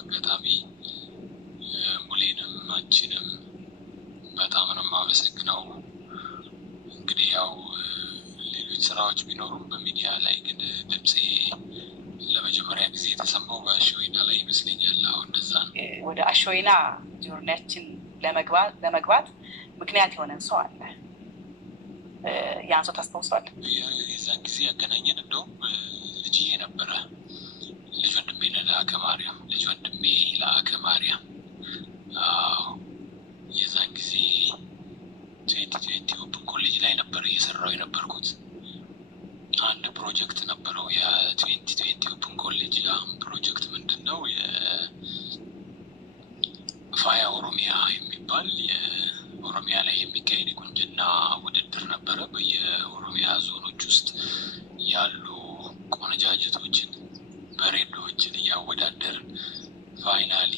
አጋጣሚ ሙሌንም አንቺንም በጣም ነው የማመሰግነው። እንግዲህ ያው ሌሎች ስራዎች ቢኖሩም በሚዲያ ላይ ግን ድምፄ ለመጀመሪያ ጊዜ የተሰማው በአሸወይና ላይ ይመስለኛል። አሁን እንደዛ ነው። ወደ አሸወይና ጆርኒያችን ለመግባት ምክንያት የሆነን ሰው አለ። ያን ሰው ታስታውሷል? የዛን ጊዜ ያገናኘን እንደውም ልጅዬ ነበረ። ልጅ ወንድሜ ለአከ ማርያም ልጅ ወንድሜ ለአከ ማርያም የዛን ጊዜ 2020 ኦፕን ኮሌጅ ላይ ነበር እየሰራው የነበርኩት። አንድ ፕሮጀክት ነበረው የ2020 ኦፕን ኮሌጅ። ፕሮጀክት ምንድን ነው? የፋያ ኦሮሚያ የሚባል የኦሮሚያ ላይ የሚካሄድ የቁንጅና ውድድር ነበረ። በየኦሮሚያ ዞኖች ውስጥ ያሉ ቆነጃጅቶችን በሬዲዮዎችን እያወዳደርን ፋይናሊ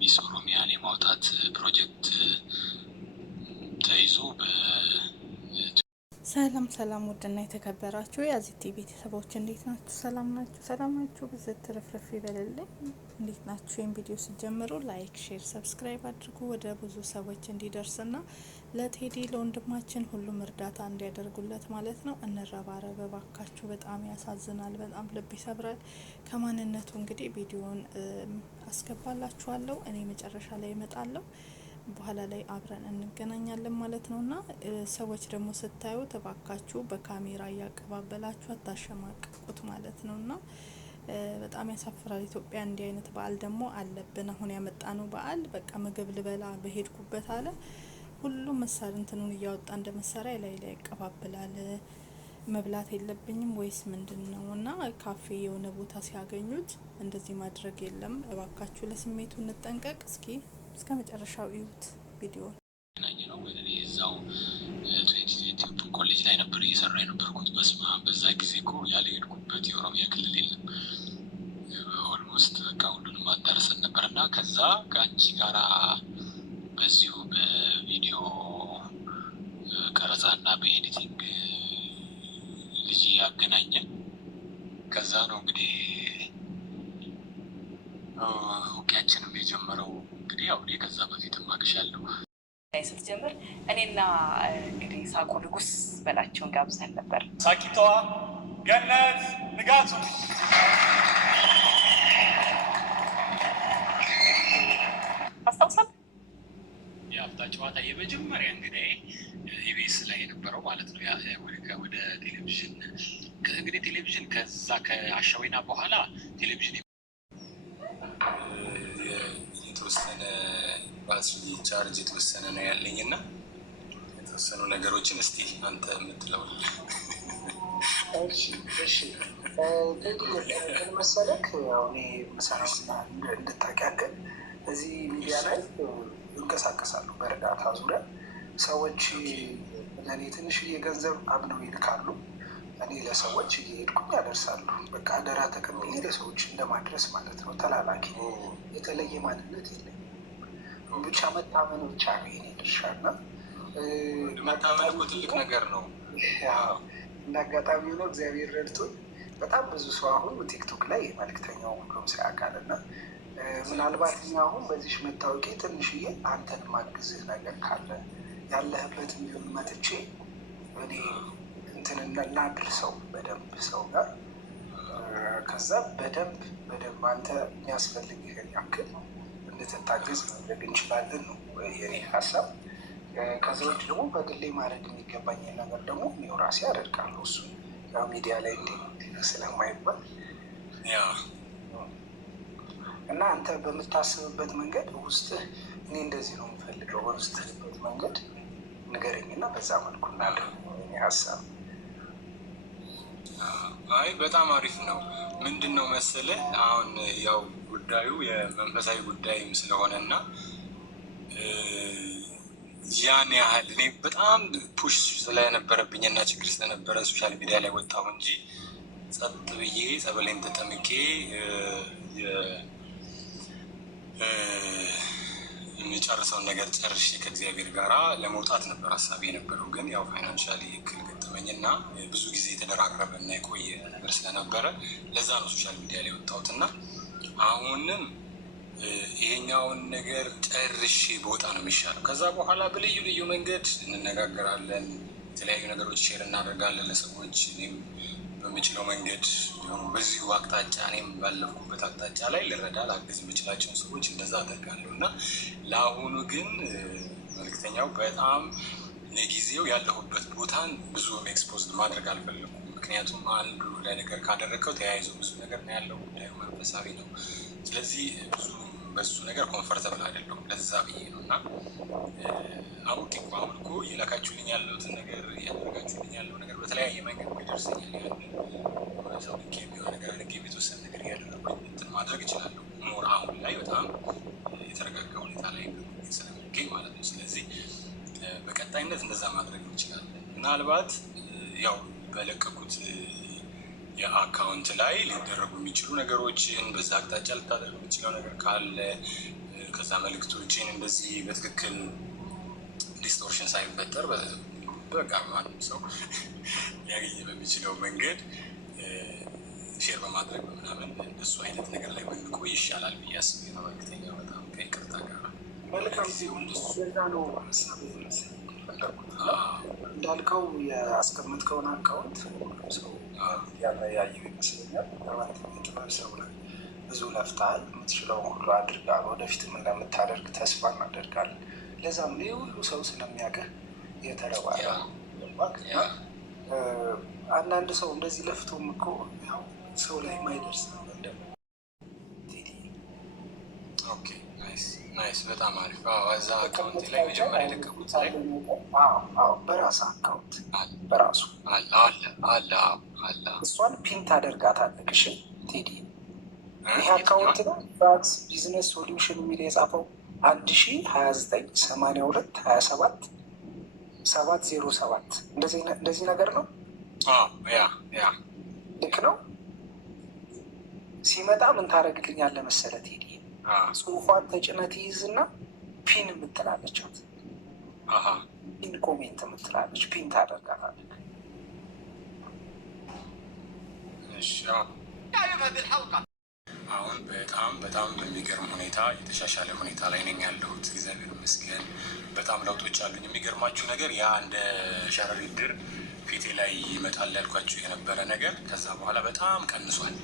ሚስ ኦሮሚያን የማውጣት ፕሮጀክት ተይዞ ሰላም ሰላም፣ ውድና የተከበራችሁ የአዚቲ ቤተሰቦች እንዴት ናችሁ? ሰላም ናችሁ? ሰላም ናችሁ? ብዝት ትርፍርፍ ይበልልኝ። እንዴት ናችሁ? ይህን ቪዲዮ ሲጀምሩ ላይክ፣ ሼር፣ ሰብስክራይብ አድርጉ ወደ ብዙ ሰዎች እንዲደርስና ለቴዲ ለወንድማችን ሁሉም እርዳታ እንዲያደርጉለት ማለት ነው። እንረባረብ እባካችሁ። በጣም ያሳዝናል፣ በጣም ልብ ይሰብራል። ከማንነቱ እንግዲህ ቪዲዮውን አስገባላችኋለሁ። እኔ መጨረሻ ላይ እመጣለሁ። በኋላ ላይ አብረን እንገናኛለን ማለት ነው። እና ሰዎች ደግሞ ስታዩ ተባካችሁ በካሜራ እያቀባበላችሁ አታሸማቅቁት ማለት ነው። እና በጣም ያሳፍራል። ኢትዮጵያ እንዲህ አይነት በዓል ደግሞ አለብን። አሁን ያመጣነው በዓል በቃ ምግብ ልበላ በሄድኩበት አለ ሁሉም መሳሪያ እንትኑን እያወጣ እንደ መሳሪያ ላይ ያቀባብላል። መብላት የለብኝም ወይስ ምንድን ነው? እና ካፌ የሆነ ቦታ ሲያገኙት እንደዚህ ማድረግ የለም። እባካችሁ ለስሜቱ እንጠንቀቅ። እስከ መጨረሻው እዩት ቪዲዮ። ነው እዛው 2020 ኮሌጅ ላይ ነበር እየሰራ የነበርኩት። በስማ በዛ ጊዜ እኮ ያልሄድኩበት የኦሮሚያ ክልል የለም። ኦልሞስት በቃ ሁሉንም አዳርሰን ነበር። እና ከዛ ከአንቺ ጋራ በዚሁ በቪዲዮ ቀረጻና በኤዲቲንግ ልጅ ያገናኘን። ከዛ ነው እንግዲህ ውቅያችንም የጀመረው። እንግዲህ ያው ከዛ በፊት ማግሻለሁ ስትጀምር እኔና እንግዲህ ሳቁ ንጉስ በላቸውን ጋብዘን ነበር። ሳቂቷ ገነት ንጋቱ አስታውሳል። የአፍታ ጨዋታ የመጀመሪያ እንግዲህ ኢቢኤስ ላይ የነበረው ማለት ነው። ወደ ቴሌቪዥን እንግዲህ ቴሌቪዥን ከዛ ከአሸወይና በኋላ ቴሌቪዥን የተወሰነ ባትሪ ቻርጅ የተወሰነ ነው ያለኝ እና የተወሰኑ ነገሮችን እስቲ አንተ የምትለው መሰለክ። አሁን መሰራትና እንድታውቂያለን እዚህ ሚዲያ ላይ እንቀሳቀሳለሁ በእርዳታ ዙሪያ። ሰዎች ለእኔ ትንሽዬ ገንዘብ አምነው ይልካሉ። እኔ ለሰዎች እየሄድኩኝ ያደርሳሉ። በቃ አደራ ተቀብዬ ለሰዎች እንደማድረስ ማለት ነው። ተላላኪ የተለየ ማንነት የለኝም። ብቻ መታመን ብቻ ነው የኔ ድርሻ እና መታመን እኮ ትልቅ ነገር ነው። እንደ አጋጣሚ ሆኖ እግዚአብሔር ረድቶኝ በጣም ብዙ ሰው አሁን ቲክቶክ ላይ መልክተኛው ሁሉም ሰው ያውቃል። እና ምናልባት እኛ አሁን በዚህ መታወቂያ ትንሽዬ አንተን ማግዝህ ነገር ካለ ያለህበት ቢሆን መጥቼ እኔ እንትን እናድርሰው በደንብ ሰው ጋር ከዛ በደንብ አንተ የሚያስፈልግህን ያክል እንድትታገዝ ማድረግ እንችላለን ነው የኔ ሀሳብ። ከዛ ውጭ ደግሞ በግሌ ማድረግ የሚገባኝ ነገር ደግሞ እኔው ራሴ አደርጋለሁ። እሱ ያው ሚዲያ ላይ እንዲህ ስለማይባል እና አንተ በምታስብበት መንገድ ውስጥህ እኔ እንደዚህ ነው የምፈልገው በምስትልበት መንገድ ንገረኝና በዛ መልኩ እናድርግ ነው የኔ ሀሳብ። አይ በጣም አሪፍ ነው። ምንድን ነው መሰለህ አሁን ያው ጉዳዩ የመንፈሳዊ ጉዳይም ስለሆነ እና ያን ያህል እኔ በጣም ፑሽ ስለነበረብኝ እና ችግር ስለነበረ ሶሻል ሚዲያ ላይ ወጣሁ እንጂ ጸጥ ብዬ ጸበሌን ተጠምቄ የሚጨርሰውን ነገር ጨርሼ ከእግዚአብሔር ጋር ለመውጣት ነበር ሀሳቤ የነበረው። ግን ያው ፋይናንሻሊ እክል ገጠመኝና ብዙ ጊዜ የተደራረበ እና የቆየ ነገር ስለነበረ ለዛ ነው ሶሻል ሚዲያ ላይ ወጣሁት እና አሁንም ይሄኛውን ነገር ጨርሼ ቦታ ነው የሚሻለው። ከዛ በኋላ በልዩ ልዩ መንገድ እንነጋገራለን፣ የተለያዩ ነገሮች ሼር እናደርጋለን ለሰዎች። እኔም በምችለው መንገድ ሆኑ በዚሁ አቅጣጫ እኔም ባለፍኩበት አቅጣጫ ላይ ልረዳ ላግዝ የምችላቸውን ሰዎች እንደዛ አደርጋለሁ እና ለአሁኑ ግን መልክተኛው በጣም ለጊዜው ያለሁበት ቦታን ብዙ ኤክስፖዝድ ማድረግ አልፈለኩም። ምክንያቱም አንዱ ለነገር ካደረግከው ተያይዞ ብዙ ነገር ነው ያለው። ጉዳዩ መንፈሳዊ ነው። ስለዚህ ብዙ በሱ ነገር ኮንፈርተብል አይደለሁም። ለዛ ብዬ ነው እና አሁን እኮ እየላካችሁልኝ ያለሁትን ነገር እያደረጋችሁልኝ ያለው ነገር በተለያየ መንገድ ይደርሰኛል። ያለ ሰው ልክ የሚሆን ነገር ልክ የተወሰነ ነገር እያደረጉኝ እንትን ማድረግ እችላለሁ። ሞር አሁን ላይ በጣም የተረጋጋ ሁኔታ ላይ ስለሚገኝ ማለት ነው። ስለዚህ በቀጣይነት እንደዛ ማድረግ እንችላለን። ምናልባት ያው በለቀቁት የአካውንት ላይ ሊደረጉ የሚችሉ ነገሮችን በዛ አቅጣጫ ልታደርግ የሚችለው ነገር ካለ ከዛ መልእክቶችን እንደዚህ በትክክል ዲስቶርሽን ሳይፈጠር በቃ ማንም ሰው ያገኘ በሚችለው መንገድ ሼር በማድረግ ምናምን እንደሱ አይነት ነገር ላይ ብንቆይ ይሻላል ብዬ አስቤ ነው። መልክተኛ በጣም ከይቅርታ ጋር መልካም ዛ ነው ሀሳብ እንዳልከው ያስቀምጥከውን አካውንት ሰው ያየው ይመስለኛል። ጥበብ ሰው ላይ ብዙ ለፍተሃል፣ የምትችለውን ሁሉ አድርጋል። ወደፊትም እንደምታደርግ ተስፋ እናደርጋለን። ለዛም ይህ ሁሉ ሰው ስለሚያውቅህ የተረባለ አንዳንድ ሰው እንደዚህ ለፍቶም እኮ ያው ሰው ላይ ማይደርስ ነው። ናይስ፣ በጣም አሪፍ። እዛ አካውንት ላይ መጀመሪያ የለቀቁት ላይ በራስ አካውንት በራሱ አለ እሷን ፒን ታደርጋታለህ። እሺ ቴዲ፣ ይሄ አካውንት ነው ፋክስ ቢዝነስ ሶሉሽን የሚል የጻፈው 10298227 እንደዚህ ነገር ነው። ያ ልክ ነው። ሲመጣ ምን ታደርግልኛለህ መሰለህ ቴዲ? ጽሁፏን ተጭነት ይይዝና ፒን የምትላለቻት ፒን ኮሜንት የምትላለች ፒን ታደርጋታለህ። አሁን በጣም በሚገርም ሁኔታ የተሻሻለ ሁኔታ ላይ ነኝ ያለሁት። እግዚአብሔር ይመስገን። በጣም ለውጦች አሉኝ። የሚገርማችሁ ነገር ያ እንደ ሸረሪት ድር ፊቴ ላይ ይመጣል ያልኳችሁ የነበረ ነገር ከዛ በኋላ በጣም ቀንሷል።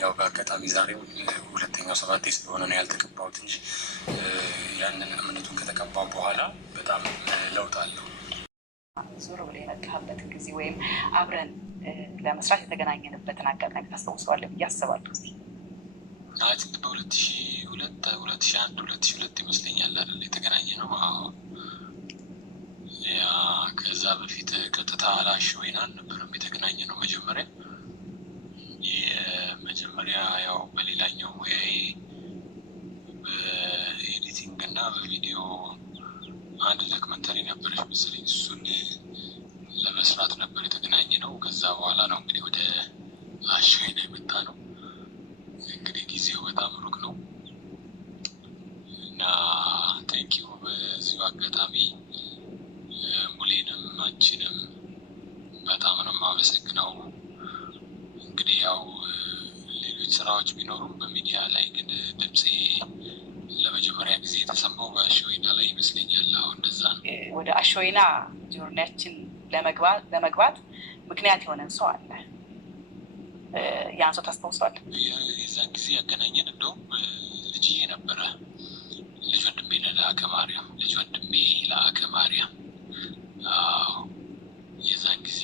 ያው በአጋጣሚ ዛሬው ሁለተኛው 7 ስለሆነ ነው ያልተቀባሁት እንጂ ያንን እምነቱን ከተቀባው በኋላ በጣም ለውጥ አለው። ዞር ብሎ የመጣህበትን ጊዜ ወይም አብረን ለመስራት የተገናኘንበትን አጋጣሚ ታስታውሰዋለህ ብዬ አስባለሁ። ቲንክ በ2002 2001 2002 ይመስለኛል አይደል የተገናኘ ነው። ያ ከዛ በፊት ቀጥታ ላሸወይናን ነበርም የተገናኘ ነው። መጀመሪያ ያው በሌላኛው ሙያዬ በኤዲቲንግ እና በቪዲዮ አንድ ዶክመንተሪ ነበረች መሰለኝ፣ እሱን ለመስራት ነበር የተገናኘ ነው። ከዛ በኋላ ነው እንግዲህ ወደ አሸወይና የመጣ ነው። እንግዲህ ጊዜው በጣም ሩቅ ነው እና ቴንኪው። በዚሁ አጋጣሚ ሙሌንም አንቺንም በጣም ነው የማመሰግነው። እንግዲህ ያው ሌሎች ስራዎች ቢኖሩም በሚዲያ ላይ ግን ድምፄ ለመጀመሪያ ጊዜ የተሰማው በአሸወይና ላይ ይመስለኛል። አሁን እንደዛ ነው። ወደ አሸወይና ጆርኒያችን ለመግባት ምክንያት የሆነን ሰው አለ። ያን ሰው ታስታውሰዋለህ? የዛን ጊዜ ያገናኘን እንደውም ልጅዬ ነበረ። ልጅ ወንድሜ ለአከ ማርያም የዛን ጊዜ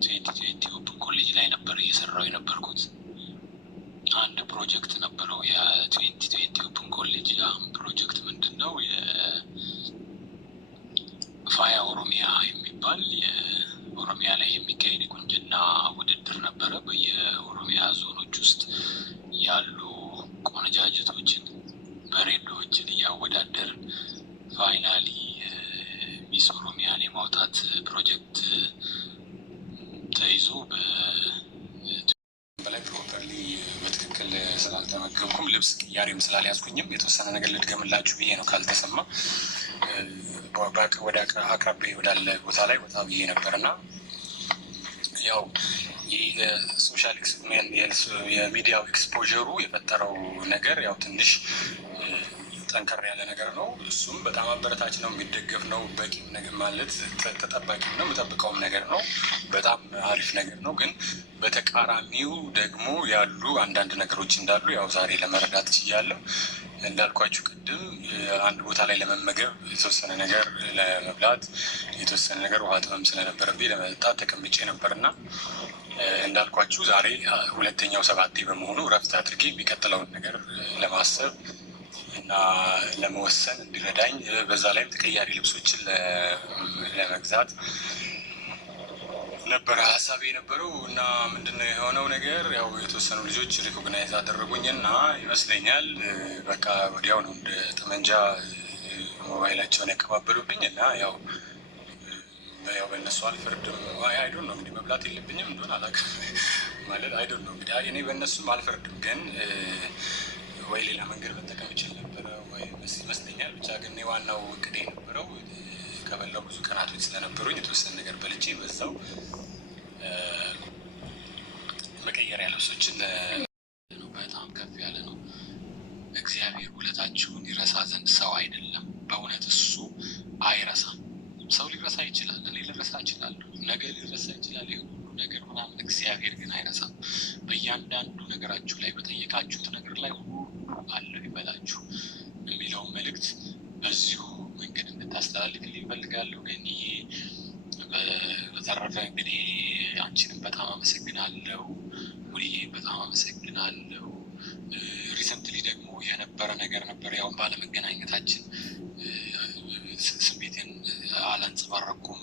2020 ኦፕን ኮሌጅ ላይ ነበር እየሰራው የነበርኩት። አንድ ፕሮጀክት ነበረው የ2020 ኦፕን ኮሌጅ። ፕሮጀክት ምንድን ነው? የፋያ ኦሮሚያ የሚባል የኦሮሚያ ላይ የሚካሄድ የቁንጅና ውድድር ነበረ። በየኦሮሚያ ዞኖች ውስጥ ያሉ ቆነጃጅቶችን በሬዲዮዎችን እያወዳደር ፋይናሊ ሚስ ኦሮሚያን የማውጣት ፕሮጀክት ተይዞ በላይ ፕሮፐርሊ በትክክል ስላልተመገብኩም ልብስ ቅያሬም ስላልያዝኩኝም የተወሰነ ነገር ልድገምላችሁ ብዬ ነው። ካልተሰማ ወደ አቅራቢ ወዳለ ቦታ ላይ ወጣ ብዬ ነበር እና ያው ሶሻል የሚዲያው ኤክስፖዠሩ የፈጠረው ነገር ያው ትንሽ ጠንከር ያለ ነገር ነው። እሱም በጣም አበረታች ነው፣ የሚደገፍ ነው። በቂ ነገር ማለት ተጠባቂ ነው፣ የምጠብቀውም ነገር ነው። በጣም አሪፍ ነገር ነው። ግን በተቃራኒው ደግሞ ያሉ አንዳንድ ነገሮች እንዳሉ ያው ዛሬ ለመረዳት ችያለሁ። እንዳልኳችሁ ቅድም አንድ ቦታ ላይ ለመመገብ የተወሰነ ነገር ለመብላት የተወሰነ ነገር ውሃ ጥመም ስለነበረብኝ ለመጠጣት ተቀምጬ ነበርና እንዳልኳችሁ ዛሬ ሁለተኛው ሰባቴ በመሆኑ እረፍት አድርጌ የሚቀጥለውን ነገር ለማሰብ እና ለመወሰን እንዲረዳኝ በዛ ላይም ተቀያሪ ልብሶችን ለመግዛት ነበረ ሀሳቤ የነበረው እና ምንድነው የሆነው ነገር ያው የተወሰኑ ልጆች ሪኮግናይዝ አደረጉኝ እና ይመስለኛል በቃ ወዲያው ነው እንደ ጠመንጃ ሞባይላቸውን ያቀባበሉብኝ እና ያው በእነሱ አልፈርድም። አይዶን ነው እንግዲህ መብላት የለብኝም እንደሆነ አላውቅም ማለት አይዶን ነው እንግዲህ እኔ በእነሱም አልፈርድም፣ ግን ወይ ሌላ መንገድ መጠቀም ይችል ነበረ ወይ ይመስለኛል። ብቻ ግን ዋናው እቅዴ የነበረው ከበላው ብዙ ቀናቶች ስለነበሩኝ የተወሰነ ነገር በልቼ በዛው መቀየሪያ ልብሶችን በጣም ከፍ ያለ ነው። እግዚአብሔር ውለታችሁን ይረሳ ዘንድ ሰው አይደለም። በእውነት እሱ አይረሳም። ሰው ሊረሳ ይችላል፣ እኔ ልረሳ እችላለሁ፣ ነገ ሊረሳ ይችላል፣ ይህ ሁሉ ነገር ምናምን። እግዚአብሔር ግን አይረሳም። በእያንዳንዱ ነገራችሁ ላይ በጠየቃችሁት ነገር ላይ ሁሉ አለው ይበላችሁ የሚለውን መልእክት በዚሁ መንገድ እንድታስተላልፍልኝ እፈልጋለሁ። ግን ይሄ በተረፈ እንግዲህ አንቺንም በጣም አመሰግናለሁ፣ ሙሉዬ በጣም አመሰግናለሁ። ሪሰንትሊ ደግሞ የነበረ ነገር ነበር፣ ያው ባለመገናኘታችን ስሜቴን አላንጸባረኩም፣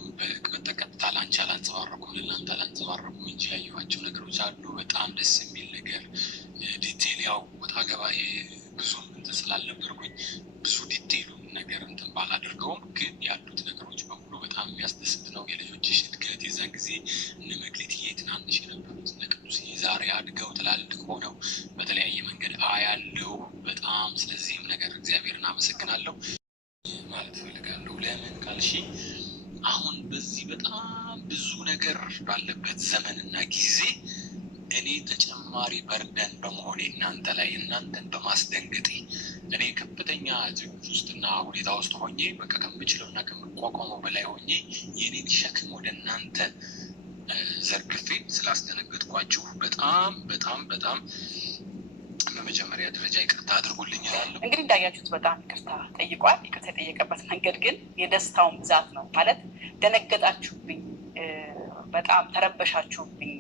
በቀጥታ ለአንቺ አላንጸባረኩም፣ ለእናንተ አላንጸባረኩም እንጂ ያየኋቸው ነገሮች አሉ። በጣም ደስ የሚል ነገር ዲቴል፣ ያው ወጣ ገባ ብዙም እንትን ስላልነበርኩኝ ብዙ ዲቴይሉ ነገር እንትን ባላደርገውም ግን ያሉት ነገሮች በሙሉ በጣም የሚያስደስት ነው። የልጆችሽ እድገት የዛን ጊዜ እነ መክሊትዬ ትናንሽ የነበሩት እነ ቅዱስዬ ዛሬ አድገው ትላልቅ ሆነው በተለያየ መንገድ አያለው በጣም። ስለዚህም ነገር እግዚአብሔርን አመሰግናለሁ ማለት እፈልጋለሁ። ለምን ካልሽ አሁን በዚህ በጣም ብዙ ነገር ባለበት ዘመንና ጊዜ እኔ ተጨማሪ በርደን በመሆኔ እናንተ ላይ እናንተን በማስደንገጤ እኔ ከፍተኛ ችግር ውስጥና ሁኔታ ውስጥ ሆኜ በቃ ከምችለውና ከምቋቋመው በላይ ሆኜ የኔን ሸክም ወደ እናንተ ዘርግፌ ስላስደነገጥኳችሁ በጣም በጣም በጣም በመጀመሪያ ደረጃ ይቅርታ አድርጉልኝ እላለሁ። እንግዲህ እንዳያችሁት በጣም ይቅርታ ጠይቋል። ይቅርታ የጠየቀበት መንገድ ግን የደስታውን ብዛት ነው። ማለት ደነገጣችሁብኝ፣ በጣም ተረበሻችሁብኝ።